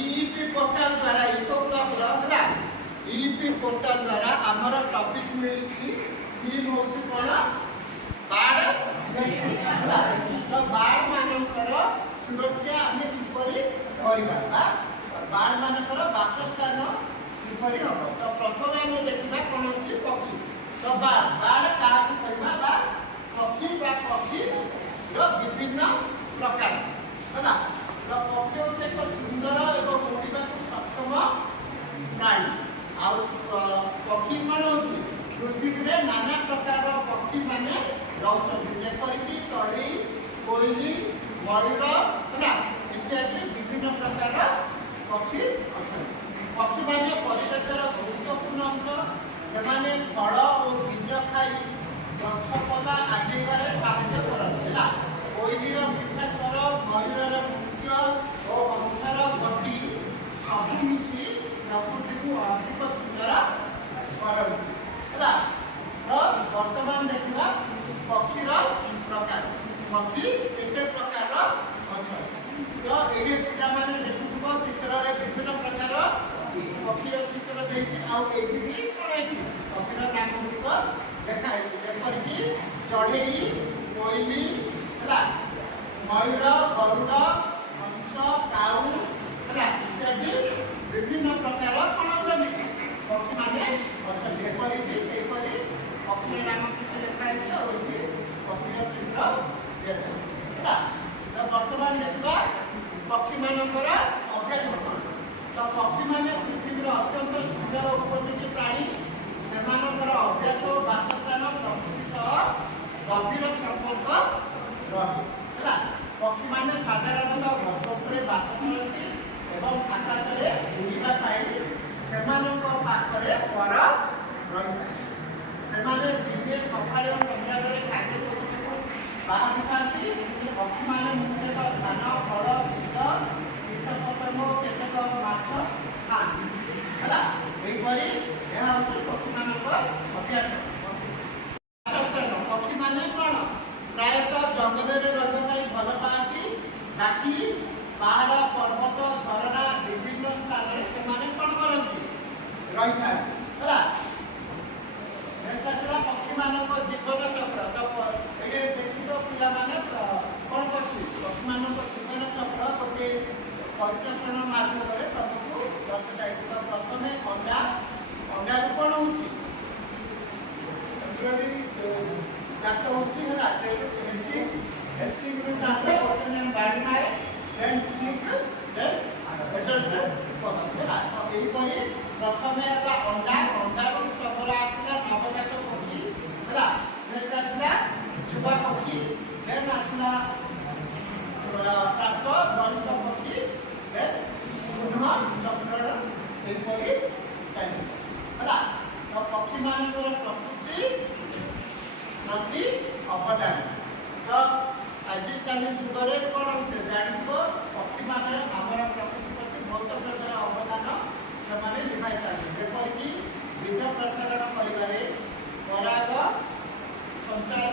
EP portal द्वारा eco club रहा EP portal द्वारा आमर टॉपिक मिली थीम होची कोन बाढ़ तो बाढ़ मानकर सुरक्षा आम किपरि करबा बाढ़ मानकर वासस्थान किपरि हम तो प्रथम आम देखा कौन अच्छी पक्षी तो बाढ़ क्या कहवा पक्षी पक्षी विभिन्न प्रकार है तो पक्षी हूँ एक सुंदर और उड़वा सक्षम प्राणी आउ पक्षी कौन हो पृथ्वी में नाना प्रकार पक्षी माने रोचक चढ़ई कोईली मयूर है इत्यादि विभिन्न प्रकार पक्षी अच्छा पक्षी माने परिवेशर गुरुत्वपूर्ण अंश से फल और बीज खाई गछपदा आदि साहाय्य करते कोईलीर मिठा स्वर मयूर नृत्य और हंसर गति सब मिसी प्रकृति को अधिक सुंदर करते है तो वर्तमान देखा पक्षीर प्रकार पक्षी केते प्रकार अच्छा तो ये पिलाने देखुव चित्र विभिन्न प्रकार पक्षी चित्र देखिए भी कौन है पक्षीर नाम गुड़िक देखाई जपरिक चढ़ई कोईली है मयूर गरुड़ हंस काऊ है इत्यादि विभिन्न प्रकार कौन अच्छा पक्षी मैंने अच्छा जपरिक से पक्षीर नाम किसी लिखाई पक्षीर चित्र देखा तो बर्तमान देखा पक्षी मानकर अभ्यास तो पक्षी मैंने पृथ्वीर अत्यंत सुंदर उपयोगी प्राणी से अभ्यास और बासस्थान प्रकृति सह गभीर संपर्क रहा पक्षी मैंने साधारणतः गछ उपर बास करती एवं आकाश में उड़ाई से पाखे पर रही से दिने सकाल सन्ध्या खाद्य बाहर था पक्षी मैंने मुख्यतः धान फल बीज कीटपतंग केतक माछ खाती है यह हूँ पक्षी मान अभ्यास पक्षी मैंने कौन प्रायतः जंगल रही भल पाती बाकी पहाड़ पर्वत झरणा विभिन्न स्थान से कौन करती रही था पक्षी मान जीवन चक्र तो ये देखिए पिला कौन कर पक्षी मान जीवन चक्र गोटे परिचक्रण माध्यम तुमको दर्शाई तो प्रथम अंडा अंडा कौन हो जात होची बाड़ी मारे प्रथम अंडा अंडा तमर आसला नवजात पक्षी है नेक्स्ट आसला युवा पक्षी देन आसला प्राप्त वयस्क पक्षी देन पुनः चक्रण है तो पक्षी मान प्रकृति प्रति अवदान तो आजिकल जुगे कौन होते जान पक्षी मान आमर प्रकृति प्रति बहुत प्रकार अवदान से निभाई जपरिक बीज प्रसारण कर पराग संचार